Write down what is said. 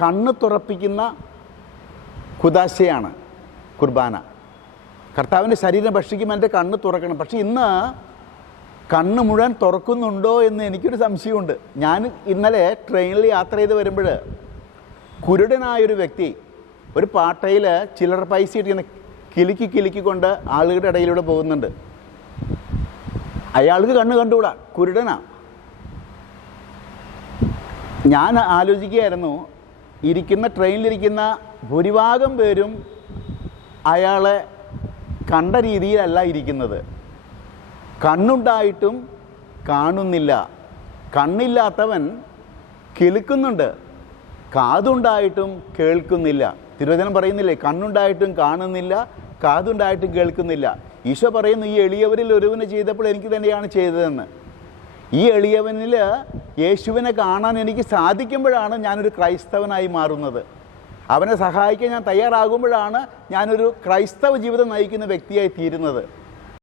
കണ്ണ് തുറപ്പിക്കുന്ന കുദാശയാണ് കുർബാന. കർത്താവിൻ്റെ ശരീരം ഭക്ഷിക്കുമ്പോൾ എൻ്റെ കണ്ണ് തുറക്കണം. പക്ഷേ ഇന്ന് കണ്ണ് മുഴുവൻ തുറക്കുന്നുണ്ടോ എന്ന് എനിക്കൊരു സംശയമുണ്ട്. ഞാൻ ഇന്നലെ ട്രെയിനിൽ യാത്ര ചെയ്ത് വരുമ്പോൾ കുരുടനായൊരു വ്യക്തി ഒരു പാട്ടയിൽ ചില്ലറ പൈസ ഇട്ടിങ്ങനെ കിലുക്കിക്കൊണ്ട് ആളുകളുടെ ഇടയിലൂടെ പോകുന്നുണ്ട്. അയാൾക്ക് കണ്ണ് കണ്ടുകൂടാ, കുരുടനാ. ഞാൻ ആലോചിക്കുകയായിരുന്നു, ട്രെയിനിലിരിക്കുന്ന ഭൂരിഭാഗം പേരും അയാളെ കണ്ട രീതിയിലല്ല ഇരിക്കുന്നത്. കണ്ണുണ്ടായിട്ടും കാണുന്നില്ല. കണ്ണില്ലാത്തവൻ കിലുക്കുന്നുണ്ട്, കാതുണ്ടായിട്ടും കേൾക്കുന്നില്ല. തിരുവചനം പറയുന്നില്ലേ, കണ്ണുണ്ടായിട്ടും കാണുന്നില്ല, കാതുണ്ടായിട്ടും കേൾക്കുന്നില്ല. ഈശോ പറയുന്നു, ഈ എളിയവരിൽ ഒരുവന് ചെയ്തപ്പോൾ എനിക്ക് തന്നെയാണ് ചെയ്തതെന്ന്. ഈ എളിയവനിൽ യേശുവിനെ കാണാൻ എനിക്ക് സാധിക്കുമ്പോഴാണ് ഞാനൊരു ക്രൈസ്തവനായി മാറുന്നത്. അവനെ സഹായിക്കാൻ ഞാൻ തയ്യാറാകുമ്പോഴാണ് ഞാനൊരു ക്രൈസ്തവ ജീവിതം നയിക്കുന്ന വ്യക്തിയായി തീരുന്നത്.